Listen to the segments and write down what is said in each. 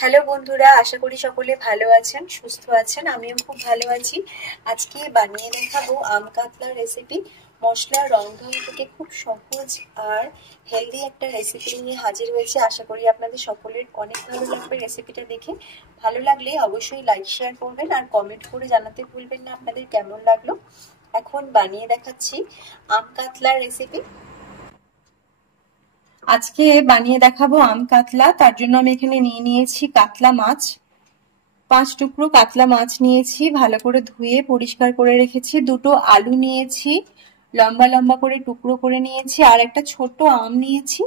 Hello বন্ধুরা, আশা করি সকলে ভালো আছেন, সুস্থ আছেন। আমিও খুব ভালো আছি। আজকে বানিয়ে দেখাবো আম কাতলার রেসিপি। মশলা রন্ধন থেকে খুব সহজ আর হেলদি একটা রেসিপি নিয়ে হাজির হয়েছে। আশা করি আপনাদের সকলের অনেক ভালো লাগবে রেসিপিটা দেখে। ভালো লাগলে অবশ্যই লাইক শেয়ার করবেন আর কমেন্ট করে জানাতে ভুলবেন না আপনাদের কেমন লাগলো। এখন বানিয়ে দেখাচ্ছি আম কাতলার রেসিপি। আজকে বানিয়ে দেখাবো আম কাতলা। তার জন্য আমি এখানে নিয়ে নিয়েছি কাতলা মাছ। 5 টুকরো কাতলা মাছ নিয়েছি, ভালো করে ধুয়ে পরিষ্কার করে রেখেছি। 2টো আলু নিয়েছি, লম্বা লম্বা করে টুকরো করে নিয়েছি। আর একটা ছোট আম নিয়েছি,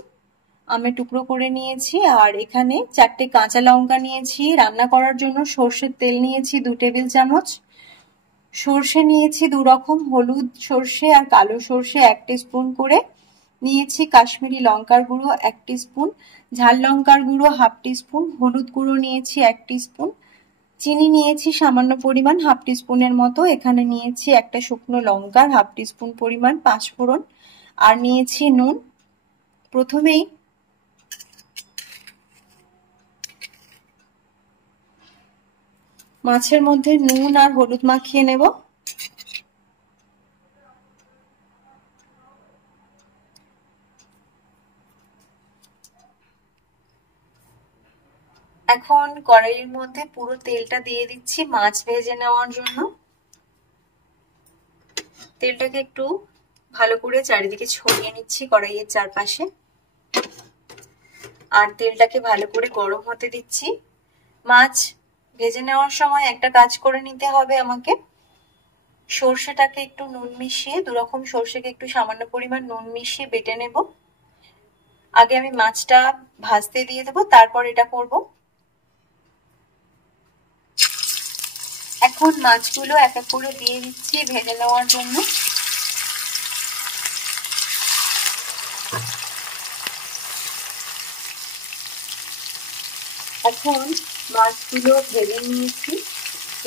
আমের টুকরো করে নিয়েছি। আর এখানে 4টে কাঁচা লঙ্কা নিয়েছি। রান্না করার জন্য সর্ষের তেল নিয়েছি 2 টেবিল চামচ। সর্ষে নিয়েছি 2 রকম, হলুদ সর্ষে আর কালো সর্ষে 1 টিস্পুন করে নিয়েছি। কাশ্মীরি লঙ্কার গুঁড়ো 1 টিস্পুন, ঝাল লঙ্কার গুঁড়ো 1/2 টিস্পুন, হলুদ গুঁড়ো নিয়েছি 1 টিস্পুন, চিনি নিয়েছি সামান্য পরিমাণ 1/2 টিস্পুনের মতো। এখানে নিয়েছি একটা শুকনো লঙ্কার 1/2 টিস্পুন পরিমাণ, 5 ফোড়ন, আর নিয়েছি নুন। প্রথমেই মাছের মধ্যে নুন আর হলুদ মাখিয়ে নেব। এখন কড়াইয়ের মধ্যে পুরো তেলটা দিয়ে দিচ্ছি মাছ ভেজে নেওয়ার জন্য। তেলটাকে একটু ভালো করে চারিদিকে ছড়িয়ে নিচ্ছি কড়াইয়ের চারপাশে, আর তেলটাকে ভালো করে গরম হতে দিচ্ছি। মাছ ভেজে নেওয়ার সময় একটা কাজ করে নিতে হবে আমাকে। সর্ষেটাকে একটু নুন মিশিয়ে, 2 রকম সর্ষেকে একটু সামান্য পরিমাণ নুন মিশিয়ে বেটে নেব। আগে আমি মাছটা ভাজতে দিয়ে দেবো, তারপর এটা করব। এখন মাছগুলো এক এক করে দিয়ে দিচ্ছি ভেজে নেওয়ার জন্য। এখন মাছগুলো ভেজে নিয়েছি,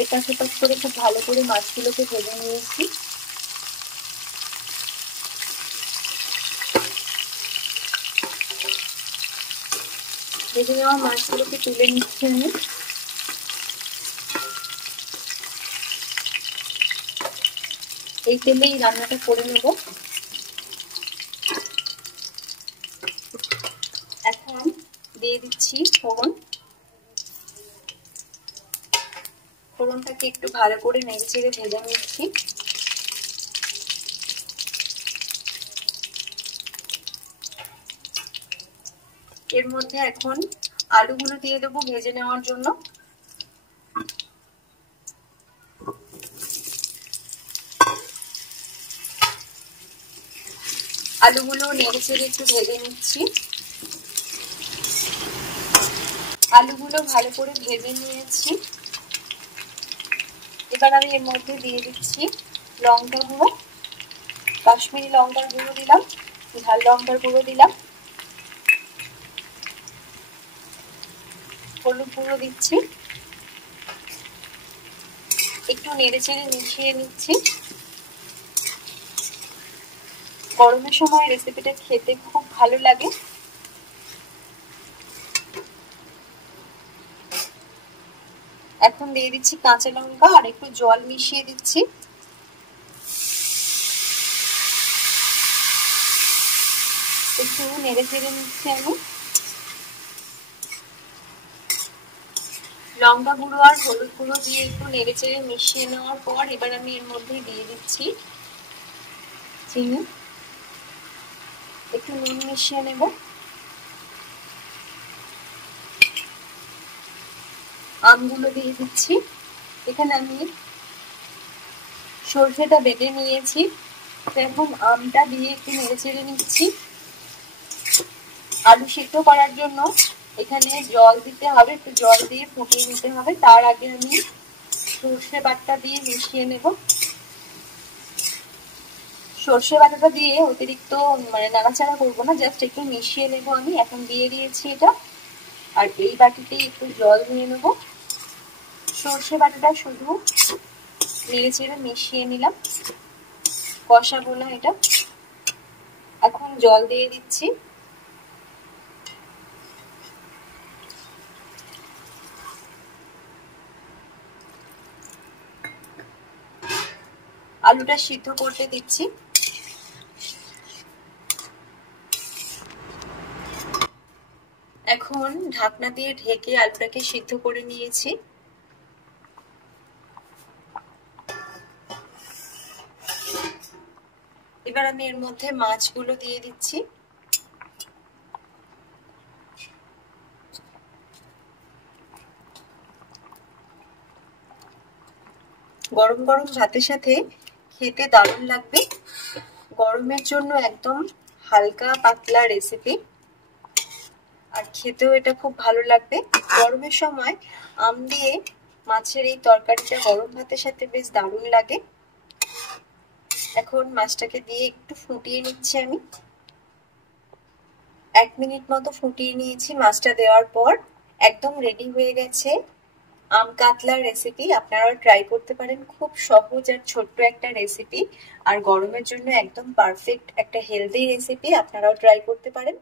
এটা সেটা করে খুব ভালো করে মাছগুলোকে ভেজে নিয়েছি। ভেজে নেওয়া মাছগুলোকে তুলে নিচ্ছি আমি। এই তেলেই রান্নাটা করে নেব। এখন দিয়ে দিচ্ছি ফোড়ন। ফোড়নটাকে একটু ভালো করে নেড়ে চেড়ে ভেজে নিচ্ছি। এর মধ্যে এখন আলুগুলো দিয়ে দেবো ভেজে নেওয়ার জন্য। আলুগুলো নেড়ে চেড়ে একটু ভেজে নিচ্ছি। আলুগুলো ভালো করে ভেজে নিয়েছি। এবার আমি এর মধ্যে দিয়ে দিচ্ছি লঙ্কা গুঁড়ো। কাশ্মীরি লঙ্কার গুঁড়ো দিলাম, ঝাল লঙ্কার গুঁড়ো দিলাম, হলুদ গুঁড়ো দিচ্ছি। একটু নেড়ে চেড়ে মিশিয়ে নিচ্ছি। গরমের সময় রেসিপিটা খেতে খুব ভালো লাগে। এখন দিয়ে দিচ্ছি কাঁচা লঙ্কা আর একটু জল মিশিয়ে দিচ্ছি। একটু নেড়ে চেড়ে নিচ্ছি আমি। লঙ্কা গুঁড়ো আর হলুদ গুঁড়ো দিয়ে একটু নেড়ে চেড়ে মিশিয়ে নেওয়ার পর এবার আমি এর মধ্যে দিয়ে দিচ্ছি চিনি। একটু নুন মিশিয়ে নেব। আমগুলো দিয়ে দিচ্ছি। এখানে আমি সর্ষেটা বেটে নিয়েছি, এখন আমটা দিয়ে একটু নেড়ে চেড়ে নিচ্ছি। আলু সিদ্ধ করার জন্য এখানে জল দিতে হবে, একটু জল দিয়ে ফুটিয়ে নিতে হবে। তার আগে আমি সর্ষে বাটা দিয়ে মিশিয়ে নেব। সর্ষে বাটাটা দিয়ে অতিরিক্ত নাড়াচাড়া করবো না, জাস্ট একটু মিশিয়ে নেব আমি। এখন দিয়ে দিয়েছি এটা, আর এই বাটিতেই একটু জল নিয়ে নেব। সর্ষে বাটাটা শুধু নেড়ে চেড়ে মিশিয়ে নিলাম, কষাবো না এটা। এখন জল দিয়ে দিচ্ছি। আলুটা সিদ্ধ করতে দিচ্ছি। এখন ঢাকনা দিয়ে ঢেকে আলুটাকে সিদ্ধ করে নিয়েছি। এবার আমি এর মধ্যে মাছগুলো দিয়ে দিচ্ছি। গরম গরম ভাতের সাথে খেতে দারুণ লাগবে। গরমের জন্য একদম হালকা পাতলা রেসিপি, আর খেতেও এটা খুব ভালো লাগবে। গরমের সময় আম দিয়ে মাছের এই তরকারিটা গরম ভাতের সাথে বেশ দারুণ লাগে। এখন মাছটাকে দিয়ে একটু ফুটিয়ে নিচ্ছি আমি। 1 মিনিট মতো ফুটিয়ে নিয়েছি মাছটা দেওয়ার পর। একদম রেডি হয়ে গেছে আম কাতলার রেসিপি। আপনারাও ট্রাই করতে পারেন, খুব সহজ আর ছোট্ট একটা রেসিপি, আর গরমের জন্য একদম পারফেক্ট একটা হেলদি রেসিপি। আপনারাও ট্রাই করতে পারেন।